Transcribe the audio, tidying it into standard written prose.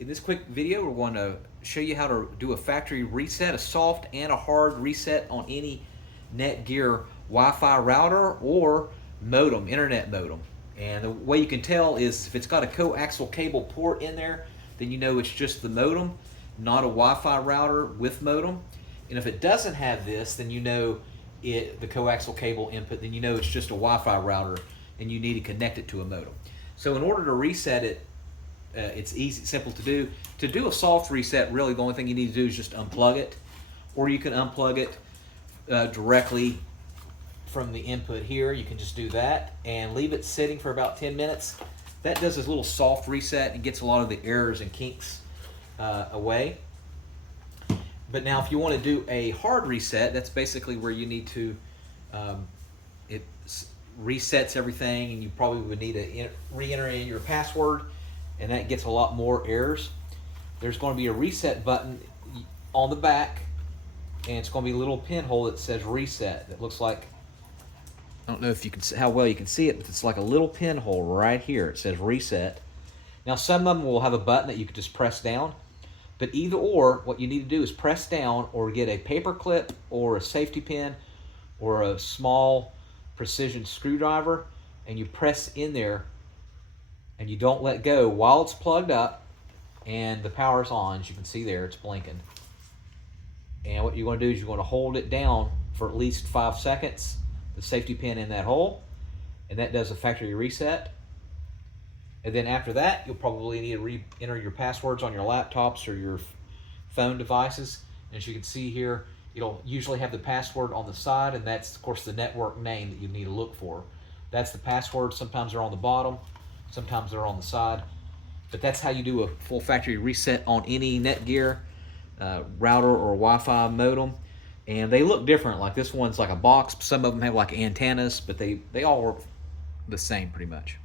In this quick video, we're going to show you how to do a factory reset, a soft and a hard reset on any Netgear Wi-Fi router or modem, internet modem. And the way you can tell is if it's got a coaxial cable port in there, then you know it's just the modem, not a Wi-Fi router with modem. And if it doesn't have this, then you know the coaxial cable input, then you know it's just a Wi-Fi router and you need to connect it to a modem. So in order to reset it, it's easy, simple to do. To do a soft reset, really the only thing you need to do is just unplug it, or you can unplug it directly from the input here. You can just do that and leave it sitting for about 10 minutes. That does this little soft reset and gets a lot of the errors and kinks away. But now if you want to do a hard reset, that's basically where you need to, it resets everything, and you probably would need to re-enter in your password, and that gets a lot more errors. There's going to be a reset button on the back, and it's going to be a little pinhole that says reset. That looks like, I don't know if you can see how well you can see it, but it's like a little pinhole right here. It says reset. Now some of them will have a button that you can just press down, but either or, what you need to do is press down or get a paper clip or a safety pin or a small precision screwdriver, and you press in there and you don't let go while it's plugged up and the power's on. As you can see there, it's blinking. And what you're going to do is you're going to hold it down for at least 5 seconds, the safety pin in that hole, and that does a factory reset. And then after that, you'll probably need to re-enter your passwords on your laptops or your phone devices. And as you can see here, it'll usually have the password on the side, and that's of course the network name that you need to look for. That's the password. Sometimes they're on the bottom, sometimes they're on the side. But that's how you do a full factory reset on any Netgear router or Wi-Fi modem. And they look different. Like this one's like a box. Some of them have like antennas, but they all work the same pretty much.